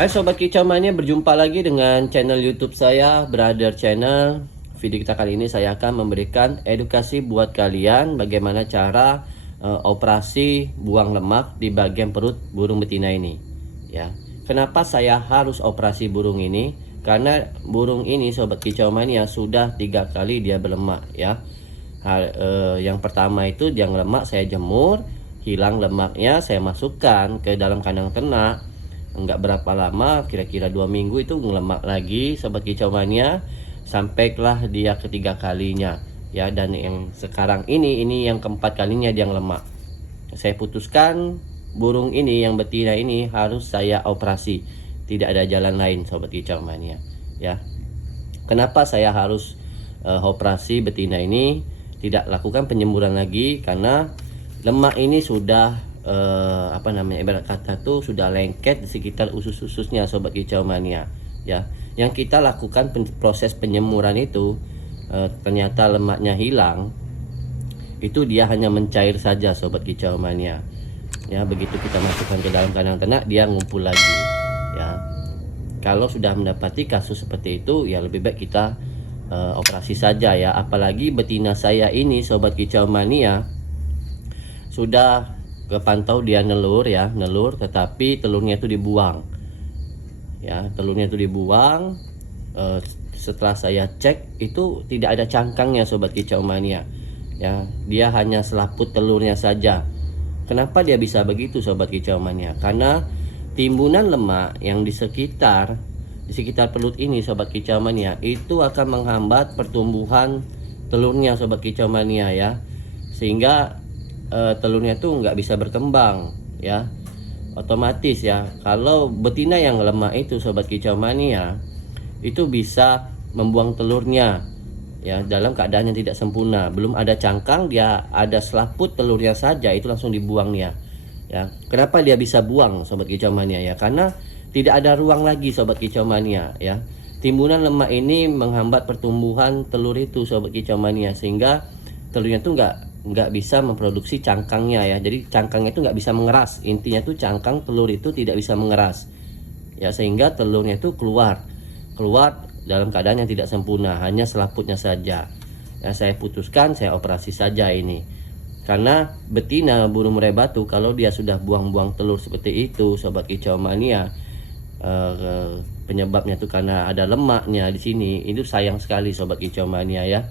Hai Sobat Kicau Mania, berjumpa lagi dengan channel YouTube saya, Brother Channel. Video kita kali ini saya akan memberikan edukasi buat kalian bagaimana cara operasi buang lemak di bagian perut burung betina ini. Ya, kenapa saya harus operasi burung ini? Karena burung ini Sobat Kicau Mania sudah 3 kali dia berlemak ya. Yang pertama itu yang lemak saya jemur, hilang lemaknya saya masukkan ke dalam kandang ternak. Enggak berapa lama, kira-kira 2 minggu itu ngelemak lagi Sobat Kicau Mania, sampailah dia ketiga kalinya ya. Dan yang sekarang ini yang keempat kalinya dia ngelemak. Saya putuskan burung ini yang betina ini harus saya operasi, tidak ada jalan lain Sobat Kicau Mania ya. Kenapa saya harus operasi betina ini, tidak lakukan penyemburan lagi? Karena lemak ini sudah ibarat kata tuh sudah lengket di sekitar usus-ususnya Sobat Kicau Mania ya. Yang kita lakukan proses penyemuran itu ternyata lemaknya hilang, itu dia hanya mencair saja Sobat Kicau Mania ya. Begitu kita masukkan ke dalam kandang ternak, dia ngumpul lagi ya. Kalau sudah mendapati kasus seperti itu ya, lebih baik kita operasi saja ya. Apalagi betina saya ini Sobat Kicau Mania sudah kepantau dia nelur ya, tetapi telurnya itu dibuang ya. Telurnya itu dibuang. Setelah saya cek itu tidak ada cangkangnya Sobat Kicau Mania ya. Dia hanya selaput telurnya saja. Kenapa dia bisa begitu Sobat Kicau Mania? Karena timbunan lemak yang di sekitar perut ini Sobat Kicau Mania itu akan menghambat pertumbuhan telurnya Sobat Kicau Mania ya, sehingga telurnya tuh nggak bisa berkembang ya. Otomatis ya, kalau betina yang lemah itu Sobat Kicau Mania itu bisa membuang telurnya ya dalam keadaan yang tidak sempurna. Belum ada cangkang, dia ada selaput telurnya saja itu langsung dibuang ya. Kenapa dia bisa buang Sobat Kicau Mania ya? Karena tidak ada ruang lagi Sobat Kicau Mania ya. Timbunan lemak ini menghambat pertumbuhan telur itu Sobat Kicau Mania, sehingga telurnya tuh nggak bisa memproduksi cangkangnya ya. Jadi cangkangnya itu nggak bisa mengeras. Intinya tuh cangkang telur itu tidak bisa mengeras ya, sehingga telurnya itu keluar dalam keadaan yang tidak sempurna, hanya selaputnya saja ya. Saya putuskan saya operasi saja ini, karena betina burung murai batu kalau dia sudah buang-buang telur seperti itu Sobat Kicau Mania, penyebabnya tuh karena ada lemaknya di sini. Itu sayang sekali Sobat Kicau Mania ya,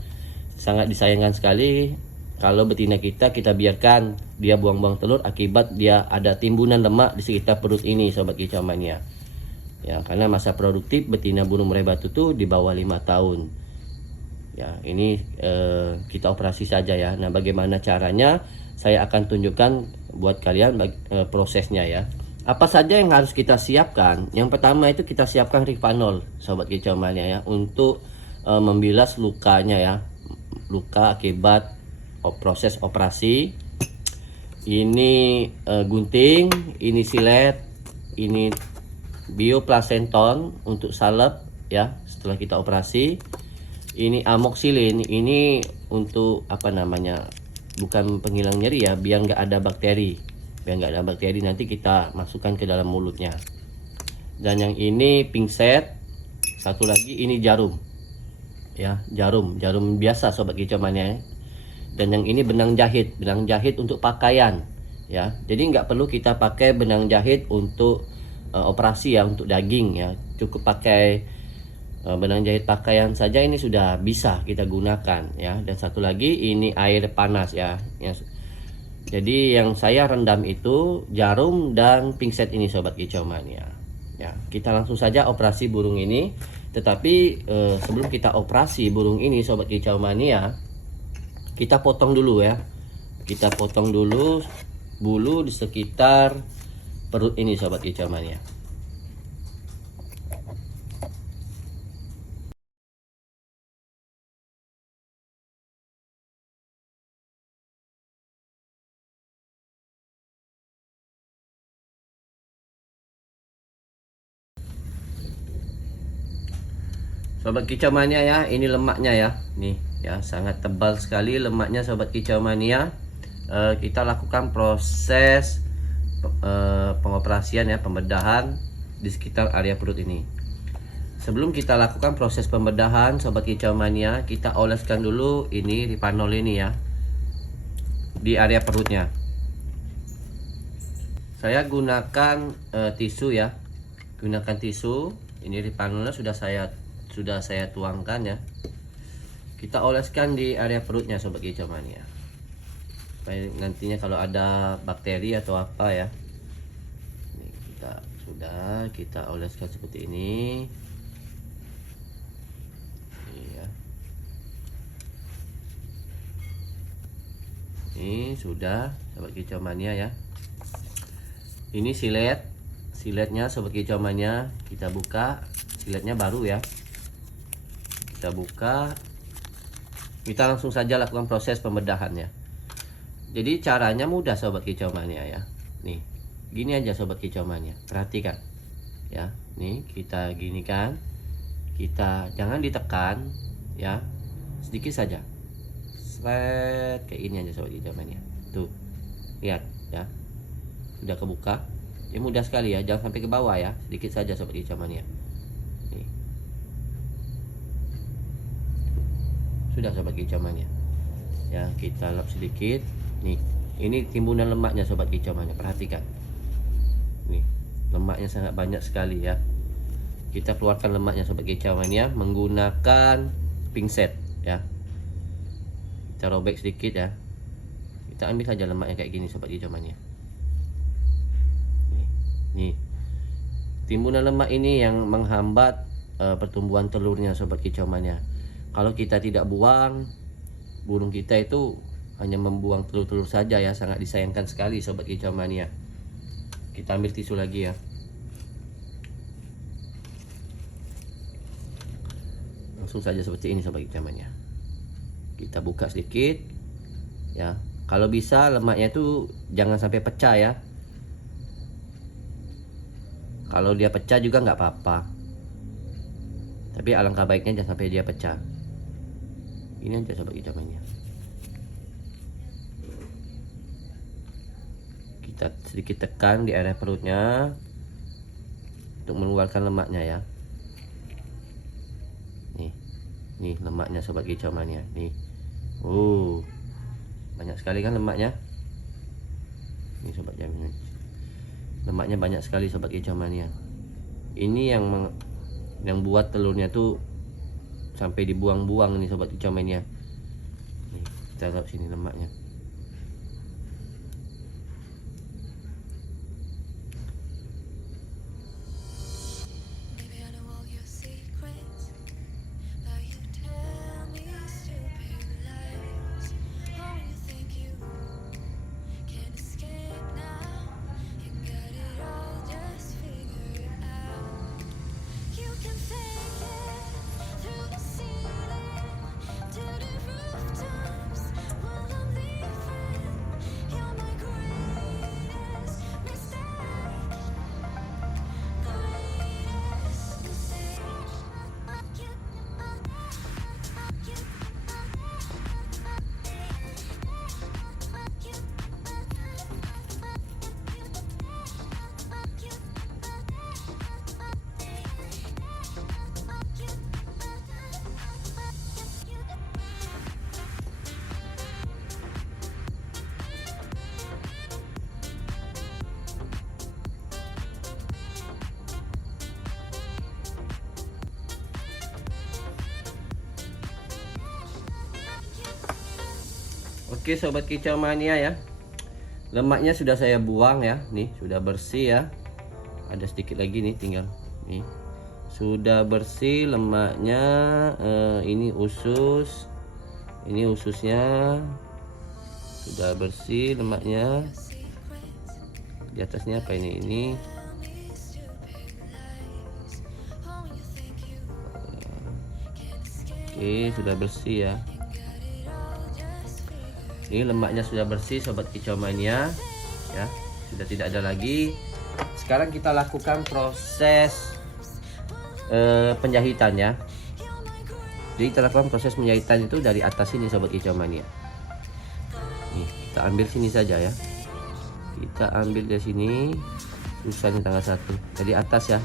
sangat disayangkan sekali kalau betina kita biarkan dia buang-buang telur akibat dia ada timbunan lemak di sekitar perut ini Sobat Kicau Mania ya. Karena masa produktif betina burung murai batu tuh di bawah 5 tahun ya. Ini kita operasi saja ya. Nah, bagaimana caranya saya akan tunjukkan buat kalian prosesnya ya. Apa saja yang harus kita siapkan? Yang pertama itu kita siapkan Rivanol Sobat Kicau Mania ya, untuk membilas lukanya ya, luka akibat proses operasi. Ini gunting, ini silet, ini bioplacenton untuk salep ya setelah kita operasi. Ini amoxicillin, ini untuk bukan penghilang nyeri ya, biar nggak ada bakteri, nanti kita masukkan ke dalam mulutnya. Dan yang ini pinset, satu lagi ini jarum ya, jarum biasa Sobat Kicau Mania ya. Dan yang ini benang jahit untuk pakaian ya. Jadi nggak perlu kita pakai benang jahit untuk operasi ya, untuk daging ya. Cukup pakai benang jahit pakaian saja, ini sudah bisa kita gunakan ya. Dan satu lagi ini air panas ya. Jadi yang saya rendam itu jarum dan pinset ini Sobat Kicau Mania ya. Kita langsung saja operasi burung ini. Tetapi sebelum kita operasi burung ini Sobat Kicau Mania, kita potong dulu ya. Kita potong dulu bulu di sekitar perut ini Sobat Kicau Mania. Sobat Kicau Mania ya, ini lemaknya ya. Nih ya, sangat tebal sekali lemaknya Sobat Kicau Mania. Kita lakukan proses pengoperasian ya, pembedahan di sekitar area perut ini. Sebelum kita lakukan proses pembedahan sobat kicau mania, kita oleskan dulu ini Ripanol ini ya di area perutnya. Saya gunakan tisu ya, gunakan tisu. Ini Ripanolnya sudah saya tuangkan ya. Kita oleskan di area perutnya sobat kicau mania, supaya nantinya kalau ada bakteri atau apa ya. Ini kita oleskan seperti ini. Iya. Ini sudah sobat kicau mania ya. Ini siletnya sobat kicau mania, kita buka. Siletnya baru ya. Kita buka. Kita langsung saja lakukan proses pembedahannya. Jadi caranya mudah sobat kicau mania ya. Nih, gini aja sobat kicau mania. Perhatikan. Ya, nih kita ginikan. Kita jangan ditekan ya. Sedikit saja. Seret kayak ini aja sobat kicau mania. Tuh. Lihat ya. Sudah kebuka. Ya mudah sekali ya, jangan sampai ke bawah ya. Sedikit saja sobat kicau mania. Nih. Sudah sobat kicau mania. Ya, kita lap sedikit. Nih, ini timbunan lemaknya sobat kicau mania. Perhatikan. Nih, lemaknya sangat banyak sekali ya. Kita keluarkan lemaknya sobat kicau mania menggunakan pinset ya. Kita robek sedikit ya. Kita ambil saja lemaknya kayak gini sobat kicau mania. Nih, timbunan lemak ini yang menghambat pertumbuhan telurnya sobat kicau mania. Kalau kita tidak buang, burung kita itu hanya membuang telur-telur saja ya. Sangat disayangkan sekali sobat kicau mania. Kita ambil tisu lagi ya. Langsung saja seperti ini sobat kicau mania. Kita buka sedikit ya. Kalau bisa lemaknya itu jangan sampai pecah ya. Kalau dia pecah juga nggak apa-apa, tapi alangkah baiknya jangan sampai dia pecah. Ini aja sobat kicau mania. Kita sedikit tekan di area perutnya untuk mengeluarkan lemaknya ya. Nih lemaknya sobat kicau mania. Nih, banyak sekali kan lemaknya. Nih sobat kicau mania. Lemaknya banyak sekali sobat kicau mania. Ini yang buat telurnya tuh sampai dibuang-buang nih sobat kicau mania. Nih, kita lihat sini lemaknya. Oke sobat kicau mania ya, lemaknya sudah saya buang ya. Nih sudah bersih ya. Ada sedikit lagi nih, tinggal nih. Sudah bersih lemaknya. Ini ususnya sudah bersih lemaknya. Di atasnya apa ini? Oke, sudah bersih ya. Ini lemaknya sudah bersih sobat kicau mania ya, sudah tidak ada lagi. Sekarang kita lakukan proses penjahitan ya. Jadi kita lakukan proses penjahitan itu dari atas ini sobat kicau mania. Nih, kita ambil sini saja ya. Kita ambil dari sini. Susah nih tanggal 1. Jadi atas ya.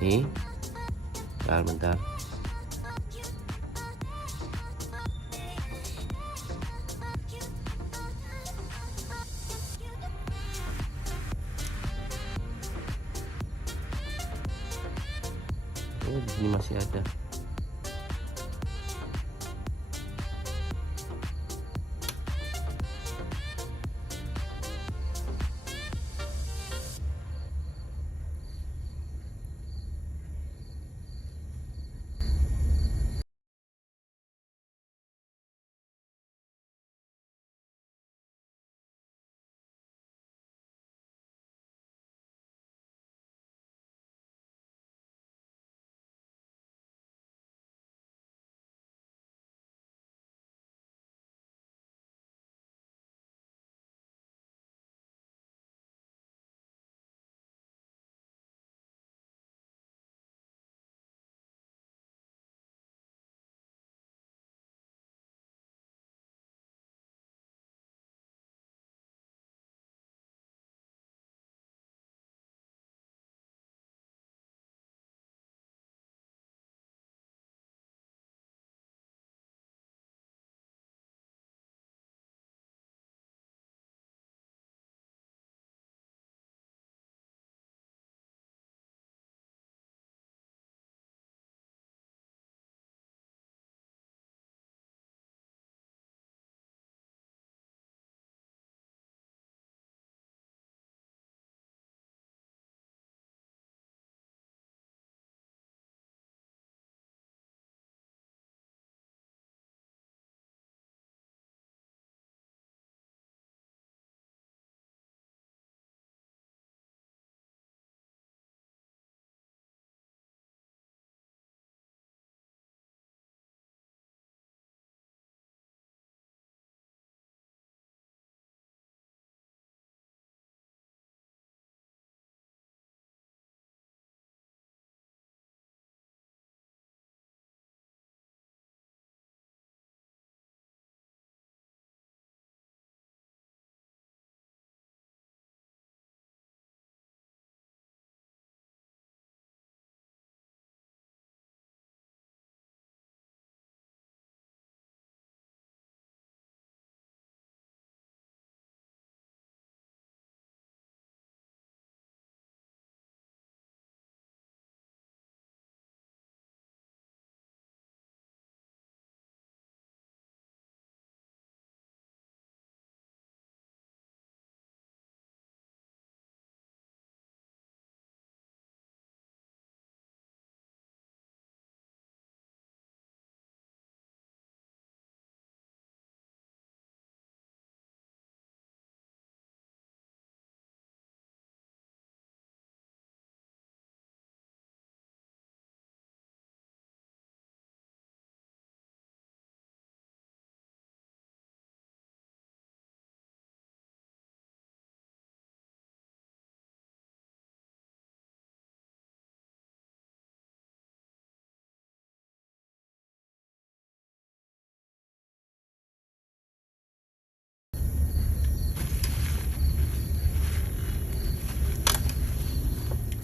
Nih. Bentar. Oh, di sini masih ada.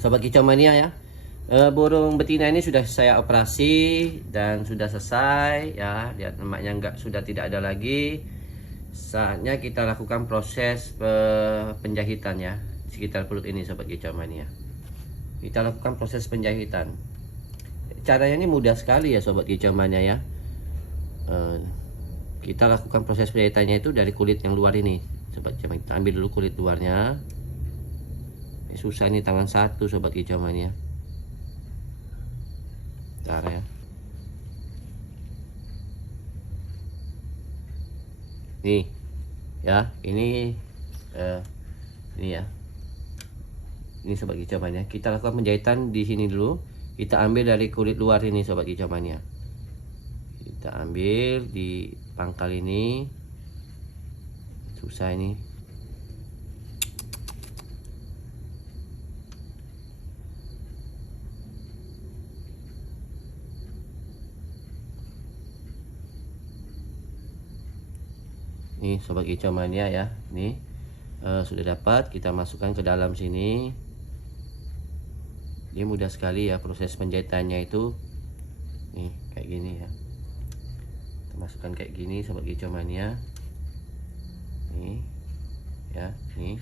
Sobat Kicau Mania ya. Burung betina ini sudah saya operasi dan sudah selesai ya. Lihat lemaknya sudah tidak ada lagi. Saatnya kita lakukan proses penjahitan ya sekitar perut ini Sobat Kicau Mania. Kita lakukan proses penjahitan. Caranya ini mudah sekali ya Sobat Kicau Mania ya. Kita lakukan proses penjahitannya itu dari kulit yang luar ini Sobat Kicau Mania. Kita ambil dulu kulit luarnya. Susah nih tangan 1 Sobat Kicau Mania. Bentar ya. Nih ya, ini ya. Ini Sobat Kicau Mania. Kita lakukan penjahitan di sini dulu. Kita ambil dari kulit luar ini Sobat Kicau Mania. Kita ambil di pangkal ini. Susah ini. Nih Sobat Kicau Mania ya. Nih sudah dapat, kita masukkan ke dalam sini. Dia mudah sekali ya proses penjahitannya itu. Nih kayak gini ya, kita masukkan kayak gini sobat kicau mania. Nih ya, nih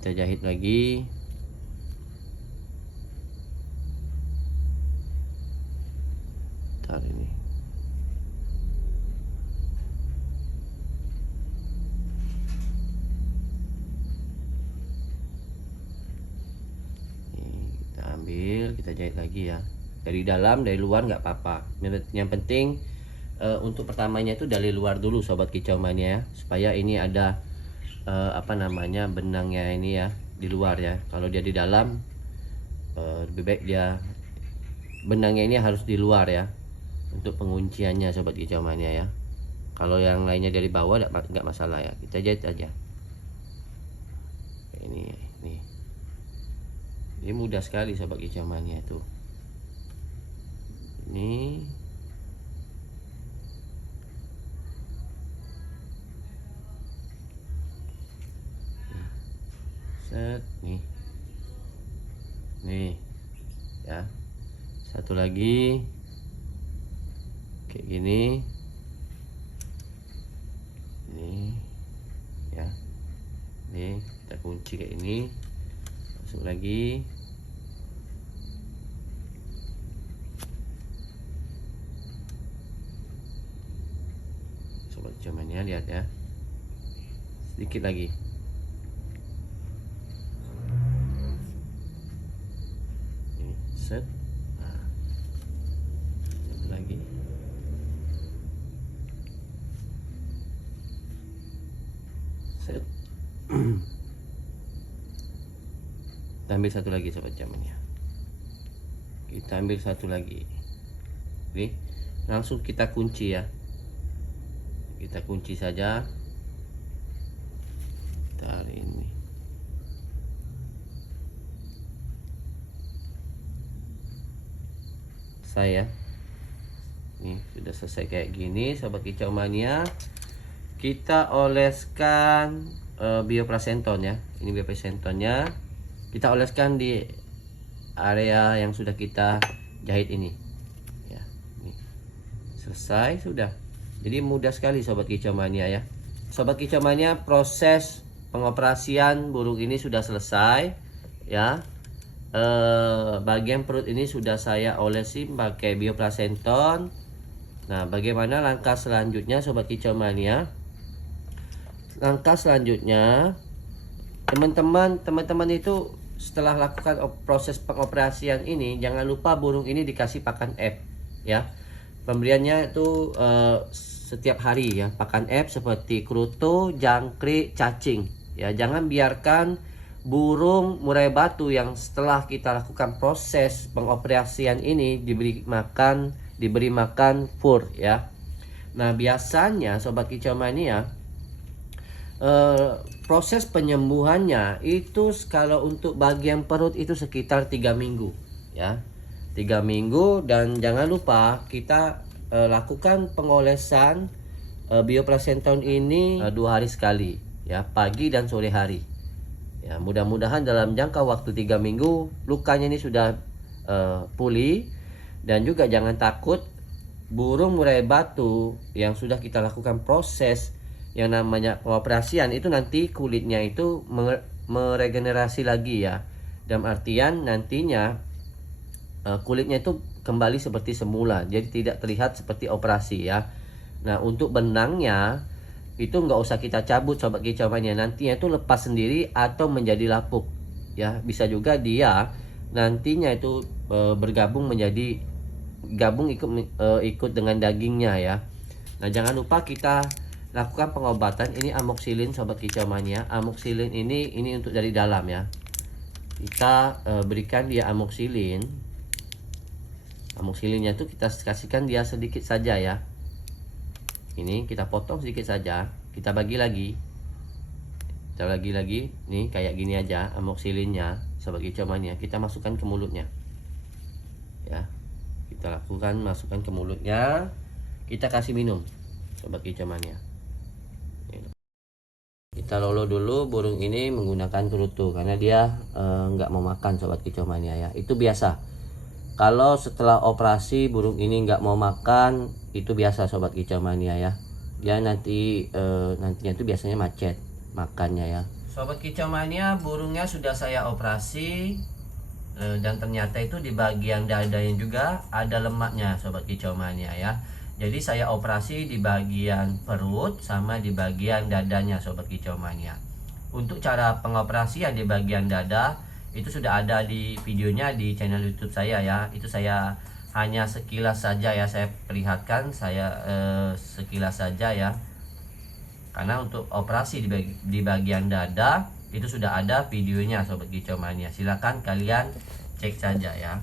kita jahit lagi. Ntar ini kita ambil, kita jahit lagi ya, dari dalam dari luar nggak apa-apa. Yang penting untuk pertamanya itu dari luar dulu sobat kicau mania ya, supaya ini ada apa namanya, benangnya ini ya di luar ya. Kalau dia di dalam lebih baik dia benangnya ini harus di luar ya, untuk pengunciannya sobat kicau mania ya. Kalau yang lainnya dari bawah nggak masalah ya, kita jahit aja. Ini nih, ini mudah sekali sobat kicau mania itu. Ini set nih ya, satu lagi kayak gini, ini ya, nih kita kunci kayak ini, masuk lagi. Sobat kicau mania lihat ya, sedikit lagi. Set. Nah, satu lagi. Set. Kita ambil satu lagi sobat jamannya. Kita ambil satu lagi. Oke, langsung kita kunci ya. Kita kunci saja. Tarik ini. Saya nih sudah selesai kayak gini sobat kicau mania. Kita oleskan bioplasenton ya, ini bioplasentonnya kita oleskan di area yang sudah kita jahit ini ya. Nih, selesai sudah. Jadi mudah sekali sobat kicau mania ya. Sobat kicau mania, proses pengoperasian burung ini sudah selesai ya. Bagian perut ini sudah saya olesi pakai bioplasenton. Nah, bagaimana langkah selanjutnya sobat kicau mania? Langkah selanjutnya teman-teman itu setelah lakukan proses pengoperasian ini, jangan lupa burung ini dikasih pakan F ya. Pemberiannya itu setiap hari ya, pakan F seperti kruto, jangkrik, cacing ya. Jangan biarkan burung murai batu yang setelah kita lakukan proses pengoperasian ini diberi makan fur ya. Nah, biasanya sobat kicau mania proses penyembuhannya itu kalau untuk bagian perut itu sekitar 3 minggu ya, 3 minggu. Dan jangan lupa kita lakukan pengolesan bioplasenton ini 2 hari sekali ya, pagi dan sore hari ya. Mudah-mudahan dalam jangka waktu 3 minggu lukanya ini sudah pulih. Dan juga jangan takut, burung murai batu yang sudah kita lakukan proses yang namanya pengoperasian itu nanti kulitnya itu meregenerasi lagi ya. Dalam artian nantinya kulitnya itu kembali seperti semula, jadi tidak terlihat seperti operasi ya. Nah, untuk benangnya itu nggak usah kita cabut sobat kicau mania, nantinya itu lepas sendiri atau menjadi lapuk ya. Bisa juga dia nantinya itu bergabung menjadi ikut dengan dagingnya ya. Nah, jangan lupa kita lakukan pengobatan ini amoxicillin sobat kicau mania. Amoxicillin ini untuk dari dalam ya. Kita berikan dia amoxicillin. Amoxicillinnya itu kita kasihkan dia sedikit saja ya. Ini kita potong sedikit saja, kita bagi lagi. Kita bagi lagi nih kayak gini aja amoxicillinnya sobat kicau mania. Kita masukkan ke mulutnya ya. Kita masukkan ke mulutnya. Kita kasih minum sobat kicau mania. kita lolo dulu burung ini menggunakan kerutu karena dia nggak mau makan sobat kicau mania ya. Itu biasa. Kalau setelah operasi burung ini nggak mau makan, itu biasa sobat kicau mania ya. Dia nantinya itu biasanya macet makannya ya. Sobat kicau mania, burungnya sudah saya operasi dan ternyata itu di bagian dadanya juga ada lemaknya sobat kicau mania ya. Jadi saya operasi di bagian perut sama di bagian dadanya sobat kicau mania. Untuk cara pengoperasian di bagian dada itu sudah ada di videonya di channel YouTube saya ya. Itu saya hanya sekilas saja ya, saya perlihatkan sekilas saja ya. Karena untuk operasi di bagian dada itu sudah ada videonya sobat kicau mania. Silakan kalian cek saja ya.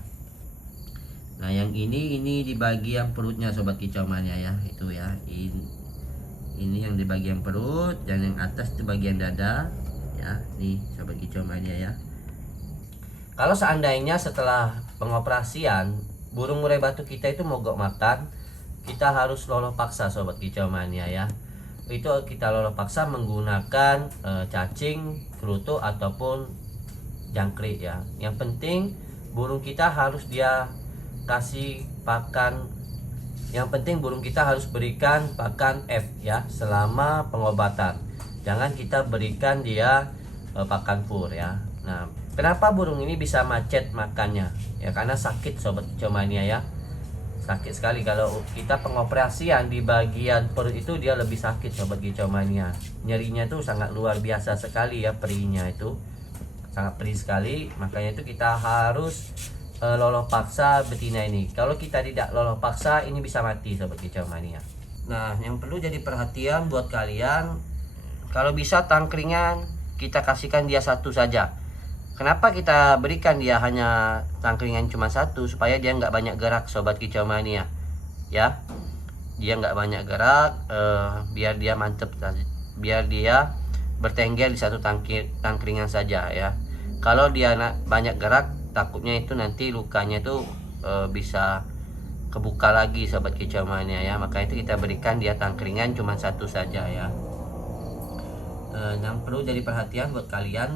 Nah yang ini di bagian perutnya sobat kicau mania ya, itu ya. Ini yang di bagian perut dan yang atas itu bagian dada ya. Nih sobat kicau mania ya. Kalau seandainya setelah pengoperasian burung murai batu kita itu mogok makan, kita harus loloh paksa sobat kicau mania ya. Itu kita loloh paksa menggunakan cacing, kerutu ataupun jangkrik ya. Yang penting burung kita harus dia kasih pakan, yang penting burung kita harus berikan pakan F ya selama pengobatan. Jangan kita berikan dia pakan fur ya. Nah, kenapa burung ini bisa macet makannya? Ya karena sakit sobat kicau mania ya. Sakit sekali kalau kita pengoperasian di bagian perut itu, dia lebih sakit sobat kicau mania. Nyerinya tuh sangat luar biasa sekali ya, perihnya itu sangat perih sekali. Makanya itu kita harus loloh paksa betina ini. Kalau kita tidak loloh paksa ini bisa mati sobat kicau mania. Nah yang perlu jadi perhatian buat kalian, kalau bisa tangkringan kita kasihkan dia satu saja. Kenapa kita berikan dia hanya tangkringan cuma satu? Supaya dia nggak banyak gerak sobat kicau mania ya. Dia nggak banyak gerak, biar dia mantep, biar dia bertengger di satu tangkringan saja ya. Kalau dia banyak gerak, takutnya itu nanti lukanya itu bisa kebuka lagi sobat kicau mania ya. Maka itu kita berikan dia tangkringan cuma satu saja ya. Yang perlu jadi perhatian buat kalian,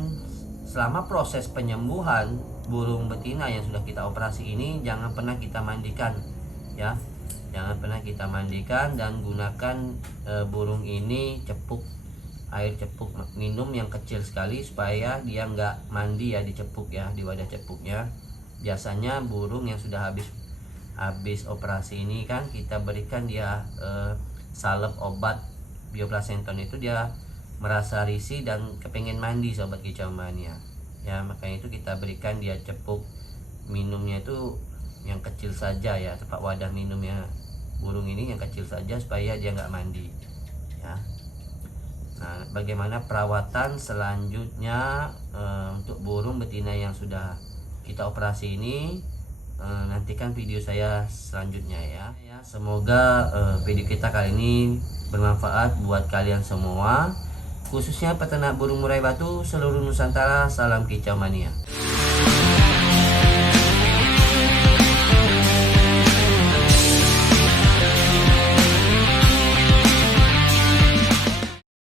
selama proses penyembuhan burung betina yang sudah kita operasi ini, jangan pernah kita mandikan ya. Jangan pernah kita mandikan dan gunakan burung ini air cepuk minum yang kecil sekali supaya dia nggak mandi ya di cepuk ya, di wadah cepuknya. Biasanya burung yang sudah habis operasi ini kan kita berikan dia salep obat bioplasenton, itu dia merasa risih dan kepingin mandi sobat kicau mania ya. Makanya itu kita berikan dia cepuk minumnya itu yang kecil saja ya, tempat wadah minumnya burung ini yang kecil saja supaya dia nggak mandi ya. Nah, bagaimana perawatan selanjutnya untuk burung betina yang sudah kita operasi ini, nantikan video saya selanjutnya ya. Semoga video kita kali ini bermanfaat buat kalian semua, khususnya peternak burung murai batu seluruh Nusantara. Salam kicau mania.